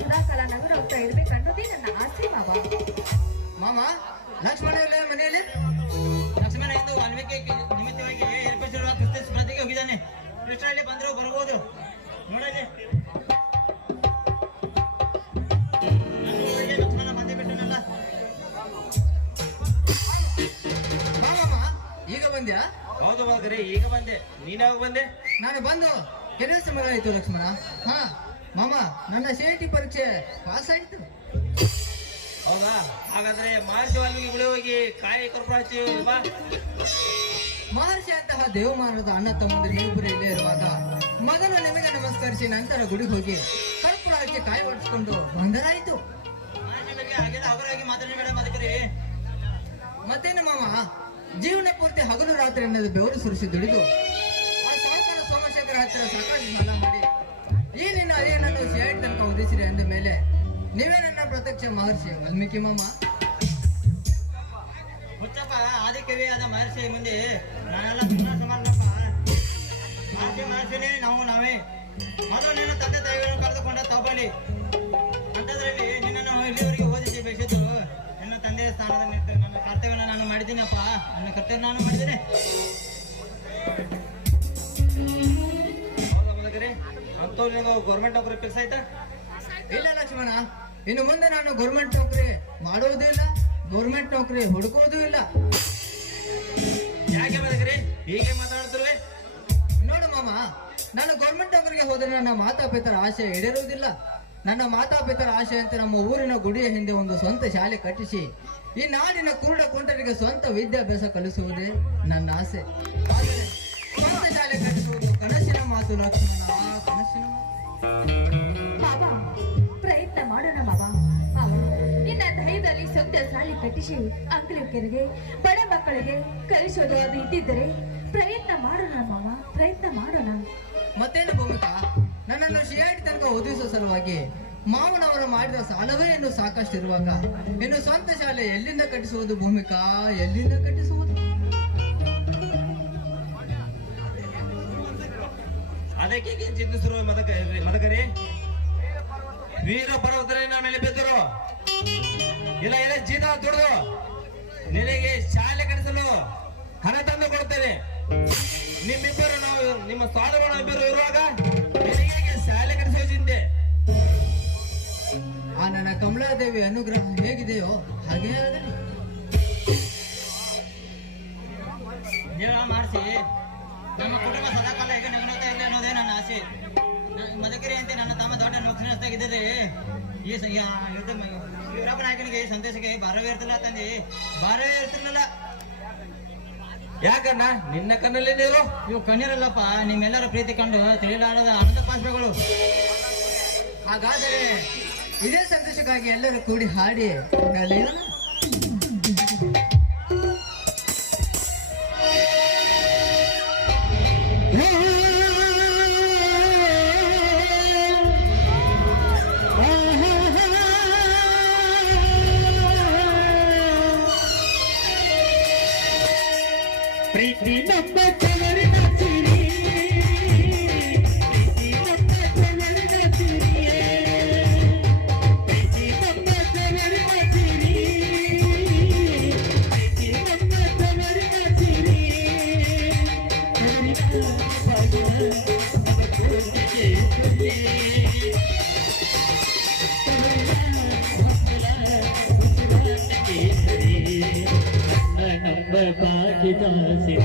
ಸದಾಕಾಲ ನಗರ ಹೋಗ್ತಾ ಇರ್ಬೇಕು ಅನ್ನೋದೇ ನನ್ನ ಆಸೆ ಮಾವ. ಮಾಮ ಲಕ್ಷ್ಮಣ ಇಲ್ಲ ಮನೆಯಲ್ಲಿ? ಲಕ್ಷ್ಮಣ ಎಂದು ವಾಲ್ಮೀಕಿ ನಿಮಿತ್ತವಾಗಿ ಏರ್ಪಡಿಸಿರುವ ಕ್ರಿಸ್ತ ಸ್ಮೃತಿಗೆ ಹೋಗಿದ್ದಾನೆ. ಕೃಷ್ಣಲ್ಲಿ ಬಂದರೂ ಬರ್ಬೋದು ನೋಡಲಿ. ಲಕ್ಷ್ಮಣ ಬಂದೇ ಬಿಟ್ಟನಲ್ಲ. ಮಾಮ ಈಗ ಬಂದ್ಯಾ? ಹೌದು ಬಾಗರಿ, ಈಗ ಬಂದೆ. ನೀನ್ ಯಾವಾಗ ಬಂದೆ? ನಾನು ಬಂದು ಕೆಲವು ಸಮಯ ಆಯ್ತು ಲಕ್ಷ್ಮಣ. ಹಾ ಮಾಮ, ನನ್ನ CIT ಪರೀಕ್ಷೆ ಪಾಸ್ ಆಯ್ತು. ಹೌದಾ? ಹಾಗಾದ್ರೆ ಮಹರ್ಷಿ ವಾಲ್ಮೀಕಿ ಗುಡಿ ಹೋಗಿ ಕಾಯಿ ಕರ್ಪೂರ ಹಚ್ಚಿವಿ ಬಾ. ಮಹರ್ಷಿ ಅಂತಹ ದೇವಮಾನದ ಅಣ್ಣ ತಮ್ಮಂದಿರು ನೀವಿಬ್ಬರು ಇಲ್ಲೇ ಇರುವಾಗ ಮೊದಲು ನಿಮಗೆ ನಮಸ್ಕರಿಸಿ ನಂತರ ಗುಡಿಗೆ ಹೋಗಿ ಕರ್ಪೂರ ಹಚ್ಚಿ ಕಾಯಿ ಹೊಡ್ಸ್ಕೊಂಡು ಬಂದರಾಯ್ತು. ಮಹರ್ಷಿ ಬಗ್ಗೆ ಹಾಗೆಲ್ಲ ಅವರಾಗಿ ಮಾತಾಡಬೇಡ ಬಾಗರಿ. ಮತ್ತೇನು ಮಾಮ, ಜೀವನ ಪೂರ್ತಿ ಹಗಲು ರಾತ್ರಿ ಅನ್ನೋದು ಬೆವರು ಸುರಿಸಿ ದುಡಿದು ಆ ಸಾವುಕಾರ ಸೋಮಶೇಖರ ಹತ್ತಿರ ಸಾಕಷ್ಟು ಸಾಲ ಮಾಡಿ ಈ ನಿನ್ನ ಅರಿಯನನ್ನು CIT ತನಕ ಓದಿಸಿರಿ ಅಂದ ಮೇಲೆ ನೀವೇ ನನ್ನ ಪ್ರತ್ಯಕ್ಷ ಮಹರ್ಷಿ ವಾಲ್ಮೀಕಿ ಮಾಮ. ಹುಚ್ಚಪ್ಪ, ಆದಿಕವಿ ಆದ ಮಹರ್ಷಿ ಮುಂದೆ ನಾನೆಲ್ಲ ಸುಮ್ಮನೆ ಸುಮಾರನಪ್ಪ. ಮಹರ್ಷಿನೇ ನಾವೇ. ಮೊದಲು ನಿನ್ನ ತಂದೆ ತಾಯಿಗಳನ್ನು ಕರೆದುಕೊಂಡ ತಬ್ಬಲಿ ಅಂಥದ್ರಲ್ಲಿ ನಿನ್ನನ್ನು ಇಲ್ಲಿವರೆಗೆ ಓದಿಸಿ ಬೆಳೆಸಿದ್ದು ನಿನ್ನ ತಂದೆಯ ಸ್ಥಾನದಲ್ಲಿ ನನ್ನ ಕರ್ತವ್ಯವನ್ನು ನಾನು ಮಾಡಿದ್ದೀನಪ್ಪ. ನನ್ನ ಕರ್ತವ್ಯ ನಾನು ಮಾಡಿದ್ದೇನೆ. ಅಂತೂ ಗೌರ್ಮೆಂಟ್ ನೌಕರಿ ಫಿಕ್ಸ್ ಆಯ್ತಾ? ಇಲ್ಲ ಲಕ್ಷ್ಮಣ, ಇನ್ನು ಮುಂದೆ ನಾನು ಗೌರ್ಮೆಂಟ್ ನೌಕರಿ ಮಾಡುವುದೂ ಇಲ್ಲ, ಗೌರ್ಮೆಂಟ್ ನೌಕರಿ ಹುಡುಕುವುದೂ ಇಲ್ಲ. ಯಾಕೆ ಬದಕ್ರಿ ಹೀಗೆ ಮಾತಾಡ್ತಿರುವೆ? ನೋಡು ಮಾಮ, ನಾನು ಗೌರ್ಮೆಂಟ್ ನೌಕರಿಗೆ ಹೋದರೆ ನನ್ನ ಮಾತಾಪಿತರ ಆಶೆ ಈಡೇರುವುದಿಲ್ಲ. ನನ್ನ ಮಾತಾಪಿತರ ಆಶೆ ಅಂತ ನಮ್ಮ ಊರಿನ ಗುಡಿಯ ಹಿಂದೆ ಒಂದು ಸ್ವಂತ ಶಾಲೆ ಕಟ್ಟಿಸಿ ಈ ನಾಡಿನ ಕುರುಡ ಕುಂಟರಿಗೆ ಸ್ವಂತ ವಿದ್ಯಾಭ್ಯಾಸ ಕಲಿಸುವುದೇ ನನ್ನ ಆಸೆ. ಆದರೆ ಸ್ವಂತ ಶಾಲೆ ಕಟ್ಟಿಸುವುದು ಕನಸಿನ ಮಾತು ಲಕ್ಷ್ಮಣ, ಕನಸಿನ ಮಾವ, ಪ್ರಯತ್ನ ಮಾಡೋಣ ಮಾವ. ಮಾವ, ನಿನ್ನ ಧೈರ್ಯದಲ್ಲಿ ಸ್ವಂತ ಶಾಲೆ ಕಟ್ಟಿಸಿ ಅಂಕಲಿಕರಿಗೆ ಬಡ ಮಕ್ಕಳಿಗೆ ಕಲಿಸೋದು ಅದು ಇದ್ದಿದ್ದರೆ ಪ್ರಯತ್ನ ಮಾಡೋಣ ಮಾವ, ಪ್ರಯತ್ನ ಮಾಡೋಣ. ಮತ್ತೇನು ಭೂಮಿಕಾ, ನನ್ನನ್ನು CIT ತನಕ ಓದಿಸುವ ಸಲುವಾಗಿ ಮಾವನವರು ಮಾಡಿದ ಸಾಲವೇ ಇನ್ನು ಸಾಕಷ್ಟು ಇರುವಾಗ ಇನ್ನು ಸ್ವಂತ ಶಾಲೆ ಎಲ್ಲಿಂದ ಕಟ್ಟಿಸುವುದು ಭೂಮಿಕಾ, ಎಲ್ಲಿಂದ ಕಟ್ಟಿಸುವುದು? ಅದಕ್ಕೆ ಚಿಂತಿಸಿರುವ ಮದಕರಿ ವೀರ ಪರ್ವತನ ಮೇಲೆ ಬಿದ್ದರು. ಇಲ್ಲ ಇಲ್ಲ, ಜೀತ ದುಡಿದು ನಿನಗೆ ಶಾಲೆ ಕಟ್ಟಿಸಲು ಹಣ ತಂದು ಕೊಡ್ತೇನೆ. ನಿಮ್ಮಿಬ್ಬರು ನಾವು ನಿಮ್ಮ ಸ್ವಾದಗಳು ಇಬ್ಬರು ಇರುವಾಗ ನಿನಗೆ ಶಾಲೆ ಕಟ್ಟಿಸುವ ಚಿಂತೆ. ಆ ನನ್ನ ಕಮಲಾದೇವಿ ಅನುಗ್ರಹ ಹೇಗಿದೆಯೋ ಹಾಗೇ ಆಗಲಿ. ಜೀವನ ಮಾಡಿಸಿ ನಮ್ಮ ಕುಟುಂಬ ಸದಾಕಾಲ ಈಗ ನಗ್ನತಾ ಇಲ್ಲ ಅನ್ನೋದೇ ನನ್ನ ಆಸೆ. ಮದಕರಿ ಅಂತ ನನ್ನ ತಮ್ಮ ದೊಡ್ಡ ನೌಕರಿಯಾಗಿದ್ದರೆ ಈ ವೀರಪ್ಪ ನಾಯಕನಿಗೆ ಈ ಸಂದೇಶಕ್ಕೆ ಭಾರವೇ ಇರ್ತಿಲ್ಲ ತಂದೆ, ಭಾರವೇ ಇರ್ತಿರ್ಲಿಲ್ಲ. ಯಾಕಣ್ಣ ನಿನ್ನ ಕಣ್ಣಲ್ಲಿ ನೀರು? ಇವು ಕಣ್ಣೀರಲ್ಲಪ್ಪ, ನಿಮ್ಮೆಲ್ಲರ ಪ್ರೀತಿ ಕಂಡು ತಿಳಿಲಾರದ ಆನಂದ ಪಾಶ್ರಗಳು. ಹಾಗಾದರೆ ಇದೇ ಸಂದೇಶಕ್ಕಾಗಿ ಎಲ್ಲರೂ ಕೂಡಿ ಹಾಡಿ ನಲಿಯೋಣ. ಪ್ರೀತಿ ನಮ್ಮ ಕವರಿನ ಸಿರಿ, ಪ್ರೀತಿ ನಮ್ಮ ಕವರಿನ ಸಿರಿಯೇ, ಪ್ರೀತಿ ನಮ್ಮ ಕವರಿನ ಸಿರಿ, ಪ್ರೀತಿ ನಮ್ಮ ಕವರಿನ ಸಿರಿಯೇ. ಕವರಿನ ಭಾಗ ನಮ್ಮ ಕೋಟಿಗೆ ಕೊರಿಯೇ, ಕವರಿನ ಮಕ್ಕಳ ಉಸಿರಾಟಕ್ಕೆ ಹರಿಯೇ. ನಮ್ಮ ಭಾಗ್ಯದಾಸೆ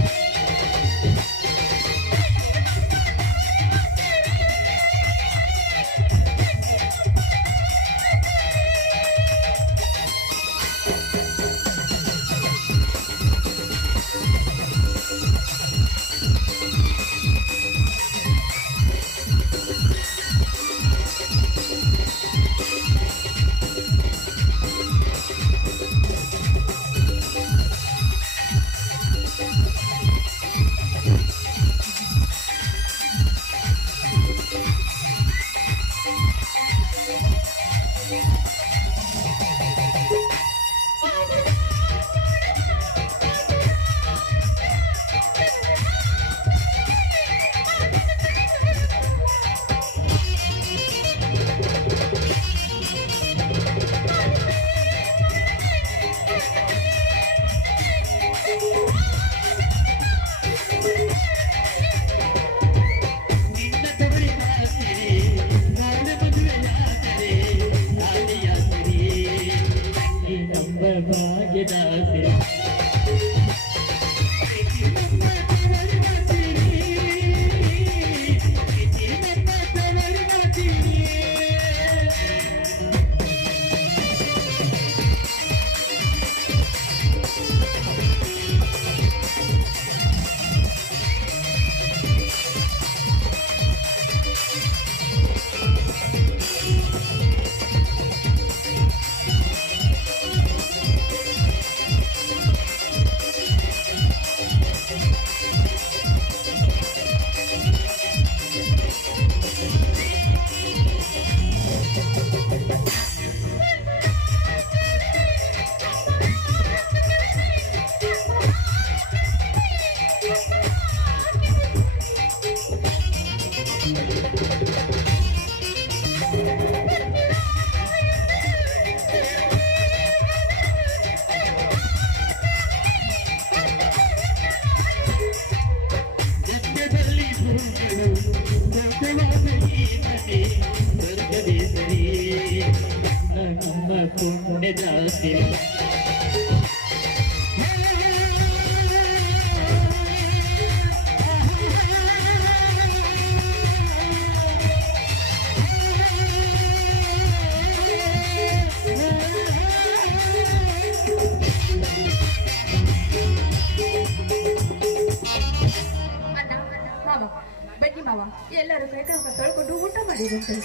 ನಮ್ಮ ಪುಣ್ಯ ಜಾಸ್ತಿ ಅಣ್ಣ ಮಾವ ಬನ್ನಿ ಮಾವ ಎಲ್ಲರೂ ಕೈ ಕಾಲು ತೊಳ್ಕೊಂಡು ಊಟ ಮಾಡಿರಂತೆ